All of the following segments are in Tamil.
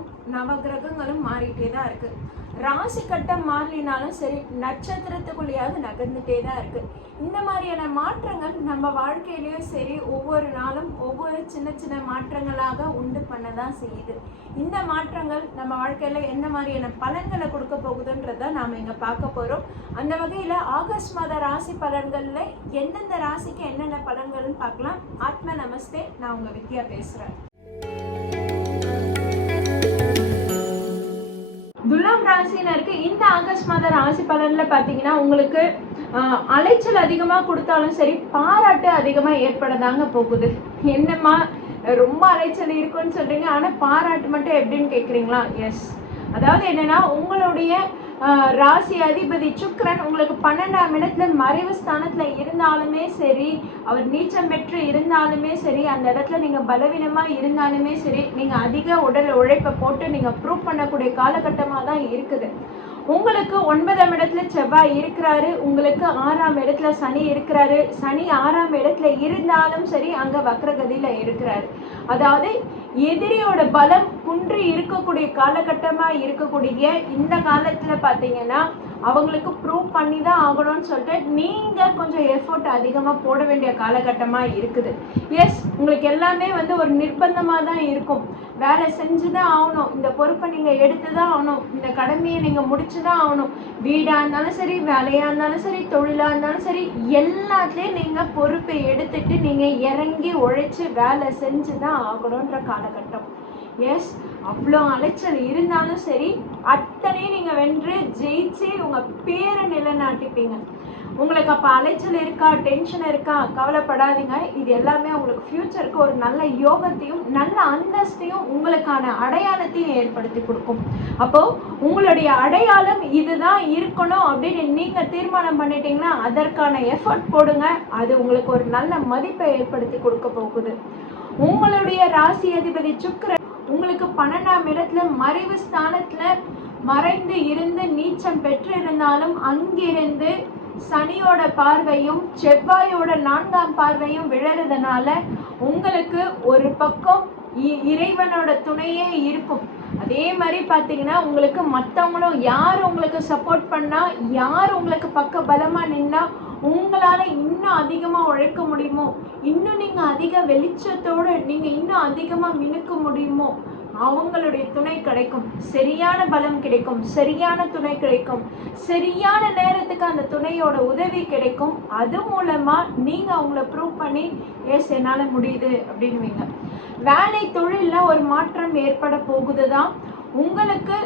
நேரமும் நவகிரகங்களும் மாறிட்டே தான் இருக்கு. ராசி கட்டம் மாறினாலும் சரி, நட்சத்திரத்துக்குள்ளேயாவது நகர்ந்துட்டே தான் இருக்கு. இந்த மாதிரியான மாற்றங்கள் நம்ம வாழ்க்கையிலயும் சரி, ஒவ்வொரு நாளும் ஒவ்வொரு சின்ன சின்ன மாற்றங்களாக உண்டு பண்ணதான் செய்யுது. இந்த மாற்றங்கள் நம்ம வாழ்க்கையில என்ன மாதிரியான பலன்களை கொடுக்க போகுதுன்றத நாம இங்க பார்க்க போறோம். அந்த வகையில ஆகஸ்ட் மாத ராசி பலன்கள்ல எந்தெந்த ராசிக்கு என்னென்ன பலன்கள்னு பார்க்கலாம். ஆத்ம நமஸ்தே, நான் உங்க வித்யா பேசுறேன். துலாம் ராசினருக்கு இந்த ஆகஸ்ட் மாத ராசி பலன்ல பாத்தீங்கன்னா, உங்களுக்கு அலைச்சல் அதிகமா கொடுத்தாலும் சரி, பாராட்டு அதிகமா ஏற்படதாங்க போகுது. என்னம்மா ரொம்ப அலைச்சல் இருக்குன்னு சொல்றீங்க, ஆனா பாராட்டு மட்டும் எப்படின்னு கேக்குறீங்களா? எஸ், அதாவது என்னன்னா, உங்களுடைய ராசி அதிபதி சுக்கிரன் உங்களுக்கு 12ஆம் இடத்துல மறைவு ஸ்தானத்துல இருந்தாலுமே சரி, அவர் நீச்சம் பெற்று இருந்தாலுமே சரி, அந்த இடத்துல நீங்க பலவீனமா இருந்தாலுமே சரி, நீங்க அதிக உடல் உழைப்பை போட்டு நீங்க ப்ரூவ் பண்ணக்கூடிய காலகட்டமா தான் இருக்குது. உங்களுக்கு 9ஆம் இடத்துல செவ்வாய் இருக்கிறாரு, உங்களுக்கு 6ஆம் இடத்துல சனி இருக்கிறாரு. சனி 6ஆம் இடத்துல இருந்தாலும் சரி, அங்க வக்ரகதியில இருக்கிறாரு. அதாவது எதிரியோட பலம் குன்றி இருக்கக்கூடிய காலகட்டமா இருக்கக்கூடிய இந்த காலத்துல பாத்தீங்கன்னா, அவங்களுக்கு ப்ரூவ் பண்ணி தான் ஆகணும்னு சொல்லிட்டு நீங்க கொஞ்சம் எஃபோர்ட் அதிகமா போட வேண்டிய காலகட்டமா இருக்குது. எஸ், உங்களுக்கு எல்லாமே ஒரு நிர்பந்தமா தான் இருக்கும். வேலை செஞ்சுதான் ஆகணும், இந்த பொறுப்பை நீங்க எடுத்துதான் ஆகணும், இந்த கடமையை நீங்க முடிச்சுதான் ஆகணும். வீடா இருந்தாலும் சரி, வேலையா இருந்தாலும் சரி, தொழிலா இருந்தாலும் சரி, எல்லாத்துலயும் நீங்க பொறுப்பை எடுத்துட்டு நீங்க இறங்கி உழைச்சு வேலை செஞ்சுதான் ஆகணும்ன்ற காலகட்டம். எஸ், அவ்வளோ அலைச்சல் இருந்தாலும் சரி, அத்தனையும் நீங்க வென்று ஜெயிச்சு உங்க பேரை நிலைநாட்டிப்பீங்க. உங்களுக்கு அப்ப அலைச்சல் இருக்கா, டென்ஷன் இருக்கா, கவலைப்படாதீங்க. இது எல்லாமே உங்களுக்கு ஃபியூச்சருக்கு ஒரு நல்ல யோகத்தையும் நல்ல அந்தஸ்தையும் உங்களுக்கான அடையாளத்தையும் ஏற்படுத்தி கொடுக்கும். அப்போ உங்களுடைய அடையாளம் இதுதான் இருக்கணும் அப்படின்னு நீங்க தீர்மானம் பண்ணிட்டீங்கன்னா, அதற்கான எஃபர்ட் போடுங்க. அது உங்களுக்கு ஒரு நல்ல மதிப்பை ஏற்படுத்தி கொடுக்க போகுது. உங்களுடைய ராசி அதிபதி சுக்கிரன் உங்களுக்கு 12ஆம் இடத்துல மறைவு ஸ்தானத்துல மறைந்து இருந்து நீச்சம் பெற்று இருந்தாலும், அங்கிருந்து சனியோட பார்வையும் செவ்வாயோட 4ஆம் பார்வையும் விழறதுனால உங்களுக்கு ஒரு பக்கம் இறைவனோட துணையே இருக்கும். அதே மாதிரி பாத்தீங்கன்னா, உங்களுக்கு மற்றவங்களும் யார் உங்களுக்கு சப்போர்ட் பண்ணா, யார் உங்களுக்கு பக்க பலமா நின்னா உங்களால இன்னும் அதிகமா உழைக்க முடியுமோ, இன்னும் நீங்க அதிக வெளிச்சத்தோட நீங்க இன்னும் அதிகமா மினுக்க முடியுமோ, அவங்களுடைய துணை கிடைக்கும். சரியான பலம் கிடைக்கும், சரியான துணை கிடைக்கும், சரியான நேரத்துக்கு அந்த துணையோட உதவி கிடைக்கும். அது மூலமா நீங்க அவங்கள ப்ரூவ் பண்ணி எஸ் என்னால முடியுது அப்படின்னுவீங்க. வேலை தொழில்ல ஒரு மாற்றம் ஏற்பட போகுதுதான். உங்களுக்கு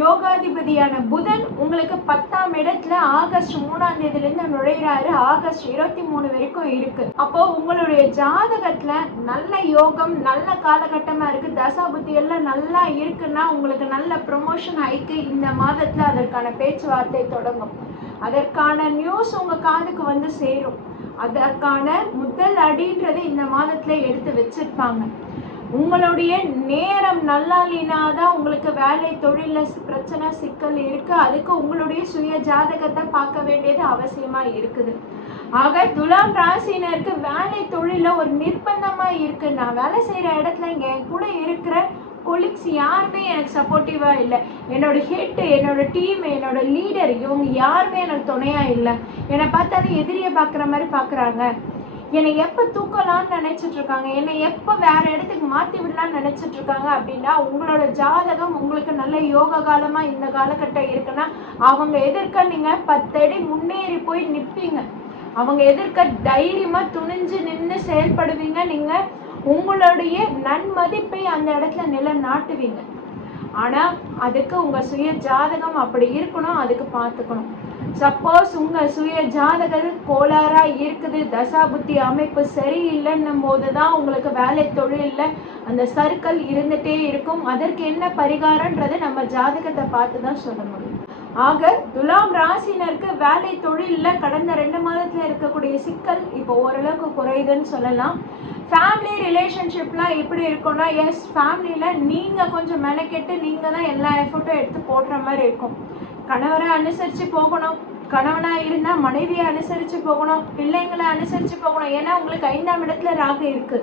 யோகாதிபதியான புதன் உங்களுக்கு 10ஆம் இடத்துல ஆகஸ்ட் 3ஆம் தேதியிலிருந்து நுழைகிறாரு. ஆகஸ்ட் 23 வரைக்கும் இருக்கு. அப்போ உங்களுடைய ஜாதகத்துல நல்ல யோகம், நல்ல காலகட்டமா இருக்கு. தசாபுத்தி எல்லாம் நல்லா இருக்குன்னா உங்களுக்கு நல்ல ப்ரமோஷன் ஹைக்கு இந்த மாதத்துல அதற்கான பேச்சுவார்த்தை தொடங்கும். அதற்கான நியூஸ் உங்க காதுக்கு சேரும். அதற்கான முதல் அடின்றது இந்த மாதத்துல எடுத்து வச்சிருப்பாங்க. உங்களுடைய நேரம் நல்லா இல்லைனாதான் உங்களுக்கு வேலை தொழில பிரச்சனை சிக்கல் இருக்கு. அதுக்கு உங்களுடைய சுய ஜாதகத்தை பார்க்க வேண்டியது அவசியமா இருக்குது. ஆக துலாம் ராசினருக்கு வேலை தொழில ஒரு நிர்பந்தமா இருக்கு. நான் வேலை செய்யற இடத்துல இங்க என் கூட இருக்கிற கொலீக்ஸ் யாருமே எனக்கு சப்போர்ட்டிவா இல்லை. என்னோட ஹெட், என்னோட டீம், என்னோட லீடர், இவங்க யாருமே எனக்கு துணையா இல்லை. என்னை பார்த்தாலும் எதிரியை பார்க்குற மாதிரி பார்க்குறாங்க. என்னை எப்போ தூக்கலான்னு நினைச்சிட்டு இருக்காங்க, என்னை எப்போ வேற இடத்துக்கு மாற்றி விடலான்னு நினைச்சிட்டு இருக்காங்க. அப்படின்னா உங்களோட ஜாதகம் உங்களுக்கு நல்ல யோக காலமா இந்த காலகட்டம் இருக்குன்னா, அவங்க எதிர்க்க நீங்க 10 அடி முன்னேறி போய் நிற்பீங்க. அவங்க எதிர்க்க தைரியமா துணிஞ்சு நின்று செயல்படுவீங்க. நீங்க உங்களுடைய நன்மதிப்பை அந்த இடத்துல நிலைநாட்டுவீங்க. ஆனா அதுக்கு உங்க சுய ஜாதகம் அப்படி இருக்கணும், அதுக்கு பார்த்துக்கணும். சப்போஸ் உங்க சுய ஜாதகம் கோளாறா இருக்குது, தசாபுத்தி அமைப்பு சரியில்லைன்னும் போதுதான் உங்களுக்கு வேலை தொழில்ல அந்த சர்க்கிள் இருந்துட்டே இருக்கும். அதற்கு என்ன பரிகாரம்ன்றது நம்ம ஜாதகத்தை பார்த்துதான் சொல்ல முடியும். ஆக துலாம் ராசினருக்கு வேலை தொழில்ல கடந்த 2 மாதத்துல இருக்கக்கூடிய சிக்கல் இப்போ ஓரளவுக்கு குறையுதுன்னு சொல்லலாம். ஃபேமிலி ரிலேஷன்ஷிப்லாம் எப்படி இருக்கும்னா, எஸ், ஃபேமிலியில நீங்க கொஞ்சம் மெனக்கெட்டு நீங்க தான் எல்லா எஃபர்ட்டும் எடுத்து போடுற மாதிரி இருக்கும். கணவரை அனுசரிச்சு போகணும், கணவனா இருந்தா மனைவியை அனுசரிச்சு போகணும், பிள்ளைங்களை அனுசரிச்சு போகணும். ஏன்னா உங்களுக்கு 5ஆம் இடத்துல ராகு இருக்கு.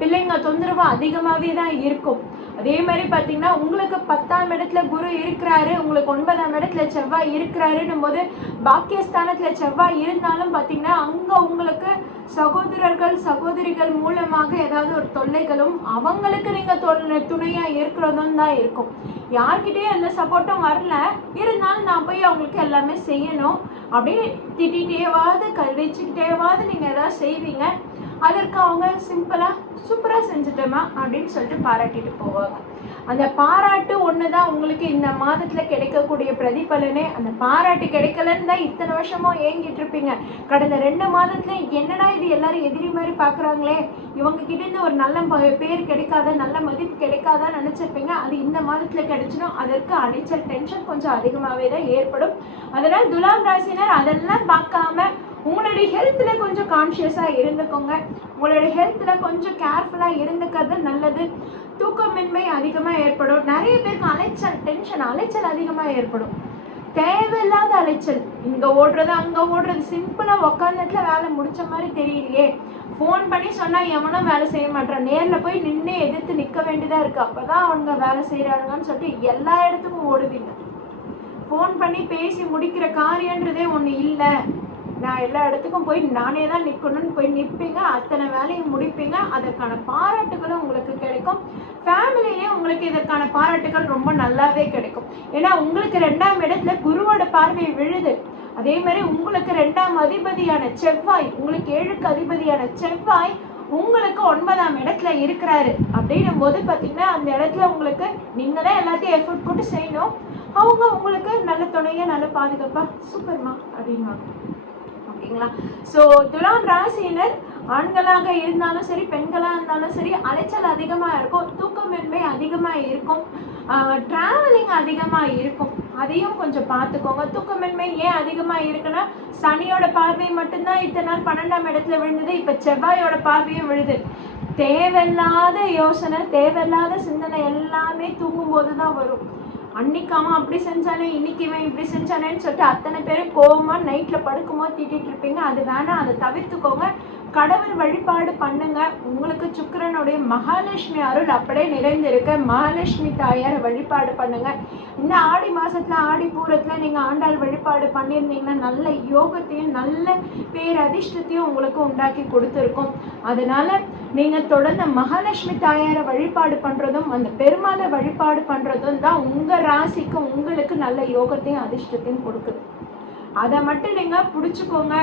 பிள்ளைங்க தொந்தரவு அதிகமாவே தான் இருக்கும். அதே மாதிரி பார்த்தீங்கன்னா உங்களுக்கு 10ஆம் இடத்துல குரு இருக்கிறாரு, உங்களுக்கு 9ஆம் இடத்துல செவ்வாய் இருக்கிறாருன்னும் போது பாக்கியஸ்தானத்துல செவ்வாய் இருந்தாலும் பார்த்தீங்கன்னா அங்க உங்களுக்கு சகோதரர்கள் சகோதரிகள் மூலமாக ஏதாவது ஒரு தொல்லைகளும் அவங்களுக்கு நீங்க துணையா இருக்கிறதும் தான் இருக்கும். யார்கிட்டயும் எந்த சப்போர்ட்டும் வரல, இருந்தாலும் நான் போய் அவங்களுக்கு எல்லாமே செய்யணும் அப்படின்னு திட்டிகிட்டேவாது கழிச்சுக்கிட்டேவாது நீங்க ஏதாவது செய்வீங்க. அதற்கு அவங்க சிம்பிளா சூப்பரா செஞ்சுட்டோமா அப்படின்னு சொல்லிட்டு பாராட்டிட்டு போவாங்க. அந்த பாராட்டு ஒண்ணுதான் உங்களுக்கு இந்த மாதத்துல கிடைக்கக்கூடிய பிரதிபலனே. அந்த பாராட்டு கிடைக்கலன்னு தான் இத்தனை வருஷமும் ஏங்கிட்டு இருப்பீங்க. கடந்த 2 மாதத்துல என்னடா இது எல்லாரும் எதிரி மாதிரி பாக்குறாங்களே, இவங்க கிட்ட இருந்து ஒரு நல்ல பேர் கிடைக்காத, நல்ல மதிப்பு கிடைக்காதான்னு நினைச்சிருப்பீங்க. அது இந்த மாதத்துல கிடைச்சிடும். அதற்கு அலைச்சல் டென்ஷன் கொஞ்சம் அதிகமாவே தான் ஏற்படும். அதனால துலாம் ராசினர் அதெல்லாம் பார்க்காம உங்களுடைய ஹெல்த்ல கொஞ்சம் கான்சியஸா இருந்துக்கோங்க. உங்களுடைய ஹெல்த்ல கொஞ்சம் கேர்ஃபுல்லா இருந்துக்கிறது நல்லது. தூக்கமின்மை அதிகமா ஏற்படும். நிறைய பேருக்கு அலைச்சல் டென்ஷன் அலைச்சல் அதிகமா ஏற்படும். தேவையில்லாத அலைச்சல், இங்க ஓடுறது அங்க ஓடுறது, சிம்பிளா உக்காந்துட்டுல வேலை முடிச்ச மாதிரி தெரியலையே. ஃபோன் பண்ணி சொன்னா எவனும் வேலை செய்ய மாட்டான், நேர்ல போய் நின்று எதிர்த்து நிக்க வேண்டியதா இருக்கு, அப்பதான் அவங்க வேலை செய்யறாங்கன்னு சொல்லிட்டு எல்லா இடத்துக்கும் ஓடுவீங்க. ஃபோன் பண்ணி பேசி முடிக்கிற காரியன்றதே ஒண்ணு இல்லை. நான் எல்லா இடத்துக்கும் போய் நானே தான் நிற்கணும்னு போய் நிற்பீங்க, அத்தனை வேலையும் முடிப்பீங்க. அதற்கான பாராட்டுகளும் உங்களுக்கு கிடைக்கும். ஃபேமிலியிலே உங்களுக்கு இதற்கான பாராட்டுகள் ரொம்ப நல்லாவே கிடைக்கும். ஏன்னா உங்களுக்கு 2ஆம் இடத்துல குருவோட பார்வை விழுது. அதே மாதிரி உங்களுக்கு 2ஆம் அதிபதியான செவ்வாய், உங்களுக்கு 7க்கு அதிபதியான செவ்வாய் உங்களுக்கு 9ஆம் இடத்துல இருக்கிறாரு. அப்படின்னும் போது பார்த்தீங்கன்னா அந்த இடத்துல உங்களுக்கு நீங்க தான் எல்லாத்தையும் எஃபர்ட் போட்டு செய்யணும். அவங்க உங்களுக்கு நல்ல துணையா நல்ல பாதுகாப்பா சூப்பர்மா அப்படின்வாங்க. ஓகேங்களா? ஸோ துலாம் ராசியினர் ஆண்களாக இருந்தாலும் சரி பெண்களாக இருந்தாலும் சரி அலைச்சல் அதிகமாக இருக்கும், தூக்கமின்மை அதிகமாக இருக்கும், டிராவலிங் அதிகமாக இருக்கும். அதையும் கொஞ்சம் பார்த்துக்கோங்க. தூக்கமின்மை ஏன் அதிகமாக இருக்குன்னா சனியோட பார்வை மட்டும்தான் இத்தனை நாள் 12ஆம் இடத்துல விழுந்தது, இப்போ செவ்வாயோட பார்வையும் விழுது. தேவையில்லாத யோசனை தேவையில்லாத சிந்தனை எல்லாமே தூங்கும்போது தான் வரும். அன்னைக்கு அவன் அப்படி செஞ்சானே, இன்னைக்கு இவன் இப்படி செஞ்சானேன்னு சொல்லிட்டு அத்தனை பேரும் கோவமா நைட்ல படுக்கும்போது திட்டிட்டு இருப்பீங்க. அது வேணாம், அதை தவிர்த்துக்கோங்க. கடவுள் வழிபாடு பண்ணுங்க. உங்களுக்கு சுக்கிரனுடைய மகாலட்சுமி அருள் அப்படியே நிறைந்திருக்க மகாலட்சுமி தாயார் வழிபாடு பண்ணுங்க. இந்த ஆடி மாசத்துல ஆடி பூரத்துல நீங்க ஆண்டாள் வழிபாடு பண்ணியிருந்தீங்கன்னா நல்ல யோகத்தையும் நல்ல பேரதிர்ஷ்டத்தையும் உங்களுக்கு உண்டாக்கி கொடுத்துருக்கும். அதனால நீங்க தொடர்ந்து மகாலட்சுமி தாயாரை வழிபாடு பண்றதும் அந்த பெருமாளை வழிபாடு பண்றதும் தான் உங்க ராசிக்கு உங்களுக்கு நல்ல யோகத்தையும் அதிர்ஷ்டத்தையும் கொடுக்குது. அதை மட்டும் நீங்க பிடிச்சுக்கோங்க.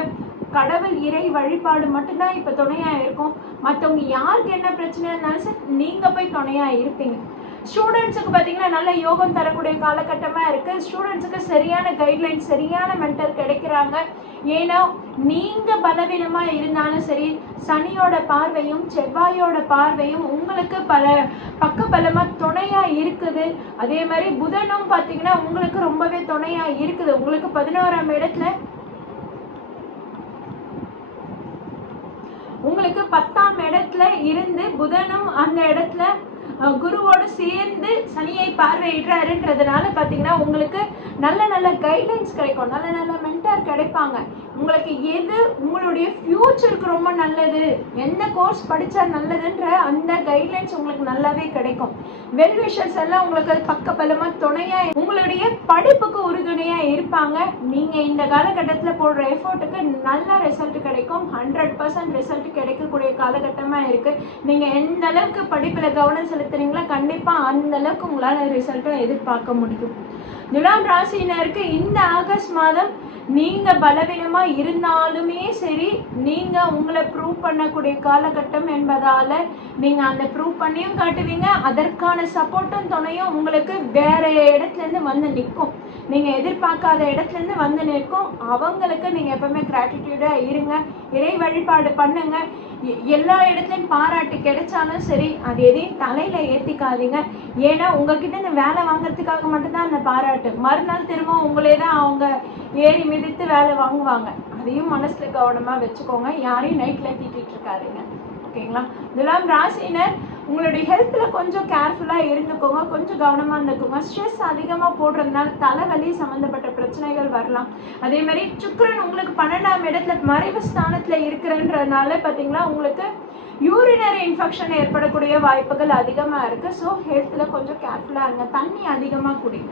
கடவுள் இறை வழிபாடு மட்டும்தான் இப்ப துணையா இருக்கும். மற்றவங்க யாருக்கு என்ன பிரச்சனை இருந்தாலும் சரி நீங்க போய் துணையா இருப்பீங்க. ஸ்டூடெண்ட்ஸுக்கு பார்த்தீங்கன்னா நல்ல யோகம் தரக்கூடிய காலகட்டமாக இருக்குது. ஸ்டூடெண்ட்ஸுக்கு சரியான கைட்லைன் சரியான மென்டர் கிடைக்கிறாங்க. ஏன்னா நீங்கள் பலவீனமாக இருந்தாலும் சரி சனியோட பார்வையும் செவ்வாயோட பார்வையும் உங்களுக்கு பக்கபலமாக துணையாக இருக்குது. அதே மாதிரி புதனும் பார்த்தீங்கன்னா உங்களுக்கு ரொம்பவே துணையாக இருக்குது. உங்களுக்கு 11ஆம் இடத்துல உங்களுக்கு 10ஆம் இடத்துல இருந்து புதனும் அந்த இடத்துல குருவோடு சேர்ந்து சனியை பார்வையிடுறாருன்றதுனால பார்த்தீங்கன்னா உங்களுக்கு நல்ல நல்ல கைடன்ஸ் கிடைக்கும், நல்ல நல்ல மென்டார் கிடைப்பாங்க. உங்களுக்கு எது உங்களுடைய ஃபியூச்சருக்கு ரொம்ப நல்லது, எந்த கோர்ஸ் படித்தா நல்லதுன்ற அந்த கைட்லைன்ஸ் உங்களுக்கு நல்லாவே கிடைக்கும். வெல்விஷர்ஸ் எல்லாம் உங்களுக்கு பக்கபலமாக துணையாக உங்களுடைய படிப்புக்கு உறுதுணையாக இருப்பாங்க. நீங்கள் இந்த காலகட்டத்தில் போடுற எஃபோர்ட்டுக்கு நல்ல ரிசல்ட் கிடைக்கும். 100% ரிசல்ட் கிடைக்கக்கூடிய காலகட்டமாக இருக்குது. நீங்கள் எந்த அளவுக்கு படிப்பில் கவனம் செலுத்துறீங்களோ கண்டிப்பாக அந்த அளவுக்கு உங்களால் ரிசல்ட்டும் எதிர்பார்க்க முடியும். துலாம் ராசியினருக்கு இந்த ஆகஸ்ட் மாதம் நீங்க பலவீனமா இருந்தாலுமே சரி நீங்க உங்களை ப்ரூவ் பண்ணக்கூடிய காலகட்டம் என்பதால நீங்க அந்த ப்ரூவ் பண்ணியும் காட்டுவீங்க. அதற்கான சப்போர்ட்டும் துணையும் உங்களுக்கு வேற இடத்துல இருந்து வந்து நிற்கும். நீங்க எதிர்பார்க்காத இடத்துல இருந்து வந்து நிற்கும். அவங்களுக்கு நீங்க எப்பவுமே கிராட்டிடியூடா இருங்க, இறை வழிபாடு பண்ணுங்க. எல்லா இடத்துலையும் பாராட்டு கிடைச்சாலும் சரி அது எதையும் தலையில ஏத்திக்காதீங்க. ஏன்னா உங்ககிட்ட இந்த வேலை வாங்குறதுக்காக மட்டும்தான் அந்த பாராட்டு. மறுநாள் திரும்ப உங்களே தான் அவங்க ஏறி மிதித்து வேலை வாங்குவாங்க. அதையும் மனசுல கவனமா வச்சுக்கோங்க. யாரையும் நைட்ல திட்டிட்டு இருக்காதீங்க. ஓகேங்களா? துலாம் ராசினர் உங்களுடைய ஹெல்த்ல கொஞ்சம் கேர்ஃபுல்லா இருந்துக்கோங்க, கொஞ்சம் கவனமா இருந்துக்கோங்க. ஸ்ட்ரெஸ் அதிகமா போடுறதுனால தலைவலி சம்பந்தப்பட்ட பிரச்சனைகள் வரலாம். அதே மாதிரி சுக்கிரன் உங்களுக்கு 12ஆம் இடத்துல மறைவு ஸ்தானத்துல இருக்கிறன்றதுனால பாத்தீங்கன்னா உங்களுக்கு யூரினரி இன்ஃபெக்ஷன் ஏற்படக்கூடிய வாய்ப்புகள் அதிகமாக இருக்குது. ஸோ ஹெல்த்தில் கொஞ்சம் கேர்ஃபுல்லாக இருங்க. தண்ணி அதிகமாக குடிங்க.